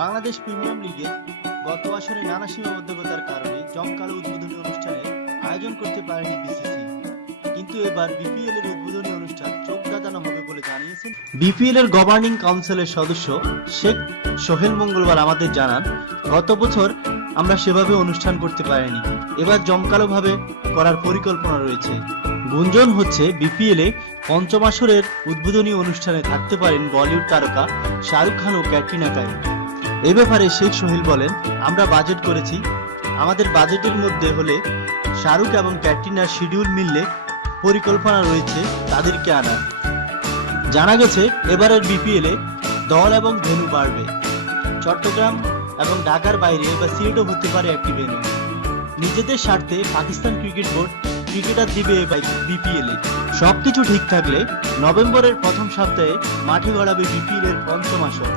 Bangladesh premier লিগে গত আসরে নানা সীমাবদ্ধতার কারণে জমকালো উদ্বোধনী অনুষ্ঠানের আয়োজন করতে পারেনি বিসিসি। কিন্তু এবার বিপিএল এর উদ্বোধনী অনুষ্ঠান চোখ ধাঁধানো হবে বলে জানিয়েছেন বিপিএল এর গভর্নিং কাউন্সিলের সদস্য শেখ সোহেল। মঙ্গলবার আমাদের জানান, গত বছর আমরা সেভাবে অনুষ্ঠান করতে পারিনি, এবার জমকালো ভাবে করার পরিকল্পনা রয়েছে। গুঞ্জন হচ্ছে বিপিএল এ পঞ্চম আসরের উদ্বোধনী অনুষ্ঠানে থাকতে পারেন বলিউড তারকা শাহরুখ খান ও ক্যাটরিনা কাইফ। এ ব্যাপারে শেখ সোহেল বলেন, আমরা বাজেট করেছি, আমাদের বাজেটের মধ্যে হলে শাহরুখ এবং ক্যাটরিনার শিডিউল মিললে পরিকল্পনা রয়েছে তাদেরকে আনার। জানা গেছে এবারের বিপিএল এ দল এবং ভেন্যু বাড়বে। চট্টগ্রাম এবং ঢাকার বাইরে বা সিলেটও হতে পারে একটি ভেন্যু। নিজেদের স্বার্থে পাকিস্তান ক্রিকেট বোর্ড ক্রিকেটার দিবে বিপিএল এ। সবকিছু ঠিক থাকলে নভেম্বরের প্রথম সপ্তাহে মাঠে গড়াবে বিপিএল এর পঞ্চম আসর।